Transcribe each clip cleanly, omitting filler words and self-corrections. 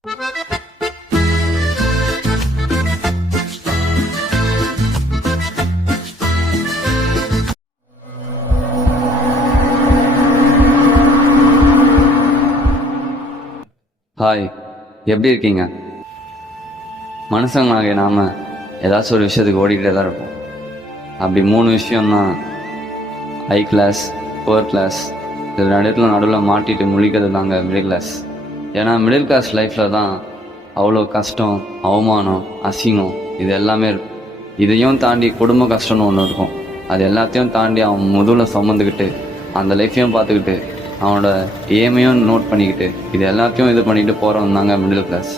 Hi, எப்படி இருக்கீங்க? மனுஷங்களாகிய நாம ஏதாச்சும் ஒரு விஷயத்துக்கு ஓடிக்கிட்டே தான் இருப்போம். அப்படி 3 விஷயம்தான் ஹை கிளாஸ், புவர் கிளாஸ், இதில் நடுவில் மாட்டிட்டு முழிக்கிறது தாங்க மிடில் கிளாஸ். ஏன்னா மிடில் கிளாஸ் லைஃப்பில் தான் அவ்வளோ கஷ்டம், அவமானம், அசிங்கம் இது எல்லாமே இருக்கும். இதையும் தாண்டி குடும்ப கஷ்டம்னு ஒன்று இருக்கும். அது எல்லாத்தையும் தாண்டி அவன் முதுகில் சுமந்துக்கிட்டு அந்த லைஃப்பையும் பார்த்துக்கிட்டு அவனோட ஏமையும் நோட் பண்ணிக்கிட்டு இது எல்லாத்தையும் இது பண்ணிட்டு போகிறவன் தாங்க மிடில் கிளாஸ்.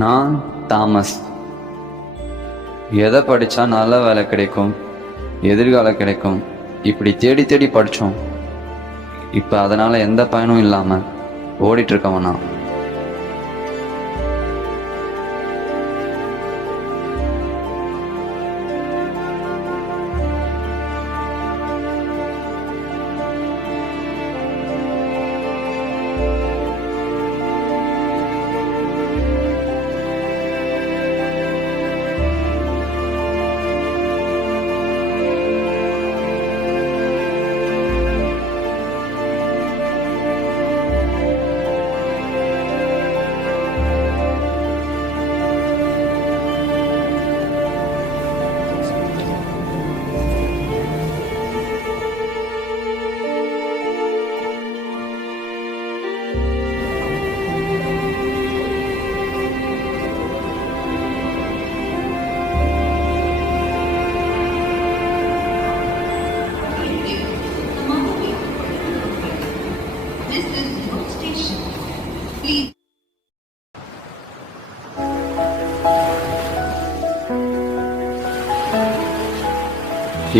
நான் தாமஸ். எதை படித்தா நல்ல வேலை கிடைக்கும், எதிர்காலம் கிடைக்கும், இப்படி தேடி தேடி படித்தோம். இப்போ அதனால் எந்த பயனும் இல்லாமல் ஓடிட்டுருக்கவனா.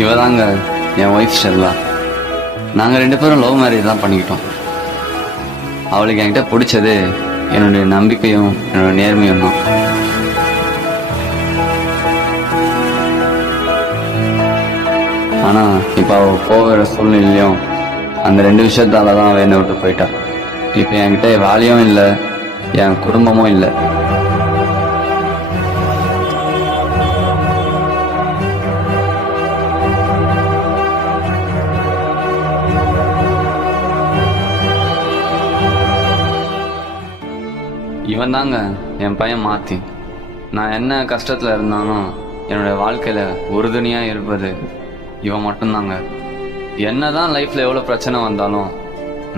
இவதாங்க என் ஒய்ஃப் ஸ்டெல்லா. நாங்கள் 2 பேரும் லவ் மேரேஜ் தான் பண்ணிக்கிட்டோம். அவளுக்கு என்கிட்ட பிடிச்சது என்னுடைய நம்பிக்கையும் என்னோட நேர்மையும் தான். ஆனால் இப்போ அவள் போகிற சூழ்நிலையும் அந்த 2 விஷயத்தால தான் அவள் என்னை விட்டு போயிட்டா. இப்போ என்கிட்ட வேலையும் இல்லை, என் குடும்பமும் இல்லை. இவன் தாங்க என் பையன் மாத்தி. நான் என்ன கஷ்டத்தில் இருந்தாலும் என்னுடைய வாழ்க்கையில் உறுதுணையாக இருப்பது இவன் மட்டும்தாங்க. என்ன தான் லைஃப்பில் எவ்வளோ பிரச்சனை வந்தாலும்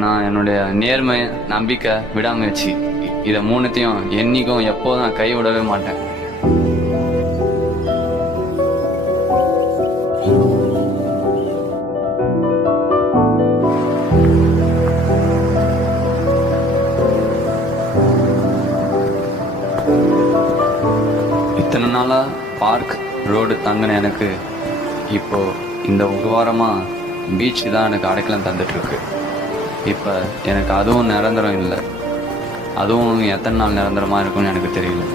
நான் என்னுடைய நேர்மை, நம்பிக்கை, விடாமுயற்சி இதை 3த்தையும் என்னைக்கும் எப்போதும் நான் கைவிடவே மாட்டேன். இத்தனை நாளாக பார்க் ரோடு தங்கின எனக்கு இப்போ இந்த 1 வாரமாக பீச் தான் எனக்கு அடைக்கலம் தந்துட்டுருக்கு. இப்போ எனக்கு அதுவும் நிரந்தரம் இல்லை. அதுவும் எத்தனை நாள் நிரந்தரமாக இருக்கும்னு எனக்கு தெரியல.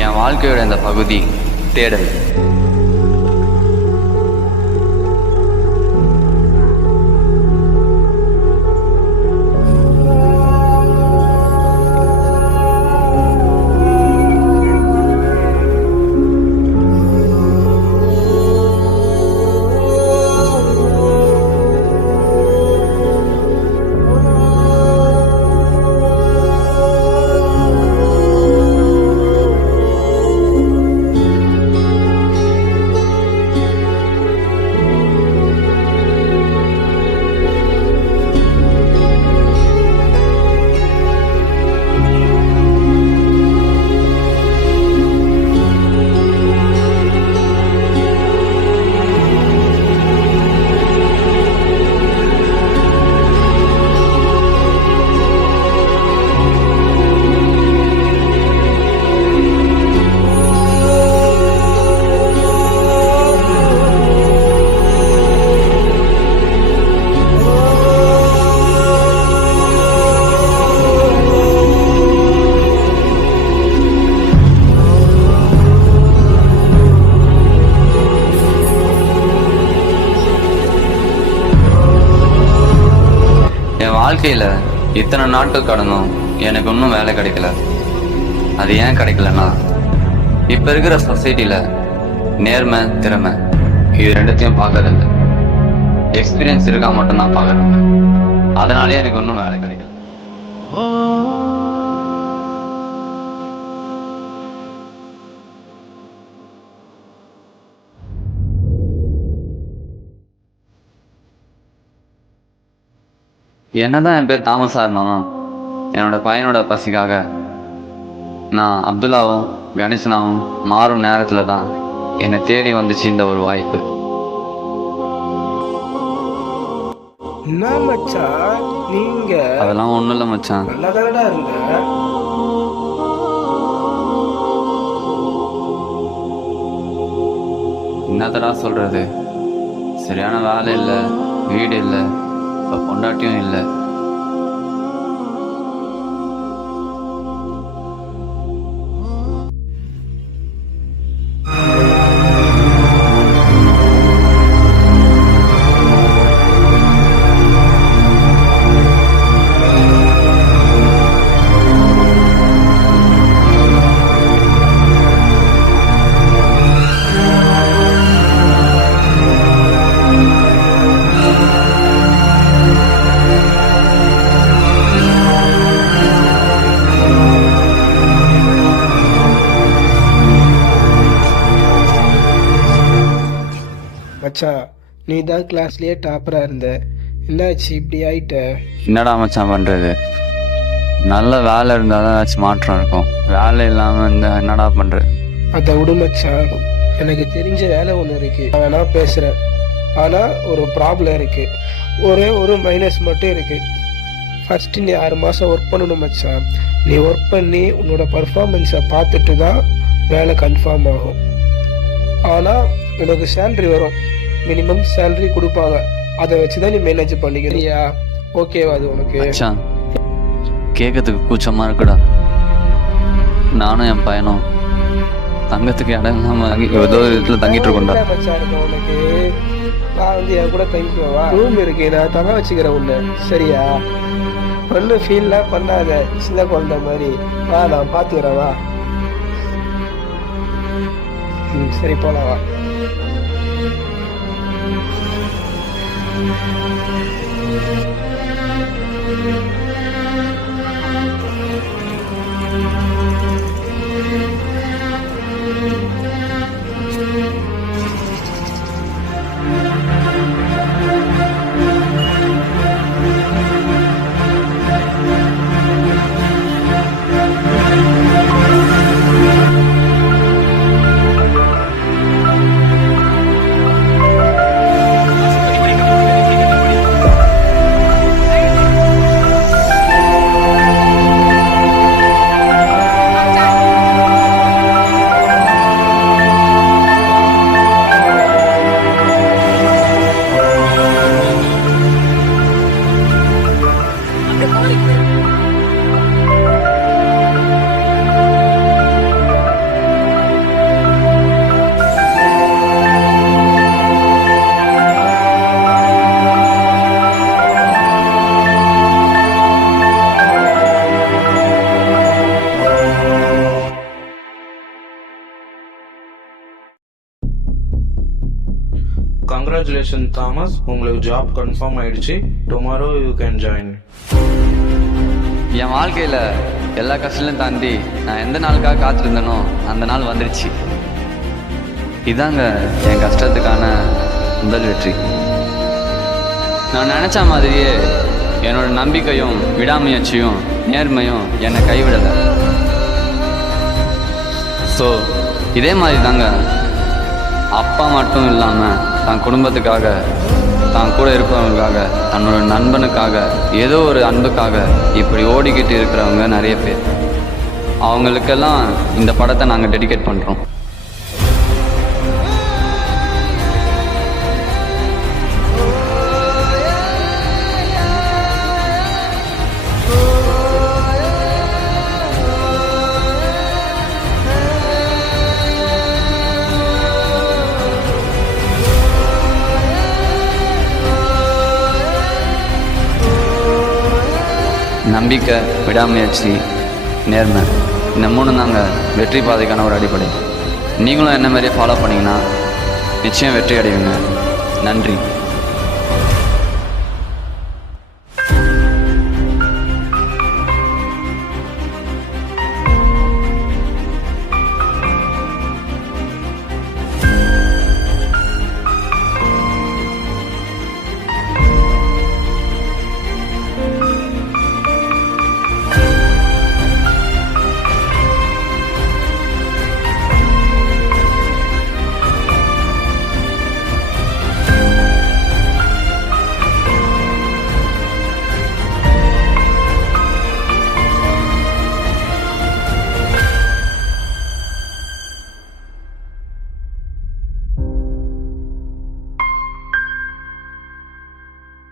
என் வாழ்க்கையோட இந்த பகுதி தேடல். என் வாழ்க்கையில் இத்தனை நாட்கள் கடந்தும் எனக்கு இன்னும் வேலை கிடைக்கல. அது ஏன் கிடைக்கலன்னா, இப்போ இருக்கிற சொசைட்டியில் நேர்மை திறமை இது ரெண்டுத்தையும் பார்க்கறதில்ல. எக்ஸ்பீரியன்ஸ் இருக்கா மட்டும்தான் பார்க்குறேன். அதனாலே எனக்கு இன்னும் வேலை கிடைக்கல. என்னதான் என் பேர் தாமஸாக இருந்தாலும் என்னோட பையனோட பசிக்காக நான் அப்துல்லாவும் கணேசனாவும் மாறும் நேரத்தில் தான் என்னை தேடி வந்துச்சு இந்த ஒரு வாய்ப்பு. என்ன மச்சான் நீங்க? அதெல்லாம் ஒன்றும் இல்லை மச்சான். நல்லதானடா இருங்க. என்னத்தடா சொல்கிறது, சரியான வேலை இல்லை, வீடு இல்லை, இப்போ பொண்டாட்டியும் இல்லை. மச்சான் நீ தான் கிளாஸ்லயே டாப்பரா இருந்த, என்னாச்சு இப்படி ஆயிட்ட? என்னடா மச்சான் பண்ணுறது, நல்ல வேலை இருந்தால் தான் ஏதாச்சும் மாற்றம் இருக்கும். வேலை இல்லாமல் இருந்தால் என்னடா பண்ணுறது? அதை விடு மச்சான், எனக்கு தெரிஞ்ச வேலை ஒன்று இருக்கு, வேணா பேசுகிறேன். ஆனால் ஒரு ப்ராப்ளம் இருக்கு, ஒரே ஒரு மைனஸ் மட்டும் இருக்கு. ஃபஸ்ட்டு நீ 6 மாதம் ஒர்க் பண்ணணும் மச்சான். நீ ஒர்க் பண்ணி உன்னோட பர்ஃபார்மன்ஸை பார்த்துட்டு தான் வேலை கன்ஃபார்ம் ஆகும். ஆனால் உனக்கு சேலரி வரும், மினிமம் சேலரி கொடுப்பாங்க. அதை வச்சு தான் நீ மேனேஜ் பண்ணிக்கிறியா? ஓகேவா அது உனக்கு? மச்சான் கேட்கறதுக்கு கூச்சமாக இருக்குடா. நானும் என் பையனும் தங்கத்துக்கு இடம் இல்லாமல் ஏதோ இடத்துல தங்கிட்டு இருக்கோம்டா. மச்சான் இருக்க உனக்கு, நான் வந்து என் கூட தங்கிக்குவா, ரூம் இருக்கு, நான் தங்க வச்சுக்கிறேன் உன்னை, சரியா? ஒன்றும் ஃபீல்லாம் பண்ணாத, சின்ன குழந்தை மாதிரி வா, நான் பார்த்துக்கிறேன் வா. சரி போலாம் வா. கங்க்ராச்சுலேஷன் தாமஸ், உங்களுக்கு ஜாப் கன்ஃபார்ம் ஆயிடுச்சு. Tomorrow you can join. என் வாழ்க்கையில் எல்லா கஷ்டத்தையும் தாண்டி நான் எந்த நாளுக்காக காத்திருந்தேனோ அந்த நாள் வந்துடுச்சு. இதாங்க என் கஷ்டத்துக்கான முதல் வெற்றி. நான் நினச்ச மாதிரியே என்னோட நம்பிக்கையும் விடாமுயற்சியும் நேர்மையும் என்னை கைவிடலை. ஸோ இதே மாதிரி தாங்க அப்பா மட்டும் இல்லாமல் தன் குடும்பத்துக்காக, தான் கூட இருக்கிறவங்களுக்காக, தன்னோட நண்பனுக்காக, ஏதோ ஒரு அன்புக்காக இப்படி ஓடிக்கிட்டு இருக்கிறவங்க நிறைய பேர். அவங்களுக்கெல்லாம் இந்த படத்தை நாங்கள் டெடிகேட் பண்ணுறோம். நம்பிக்கை, விடாமுயற்சி, நேர்மை, இந்த மூணு தாங்க வெற்றி பாதைக்கான ஒரு அடிப்படை. நீங்களும் என்ன மாதிரியே ஃபாலோ பண்ணிங்கன்னா நிச்சயம் வெற்றி அடைவீங்க. நன்றி.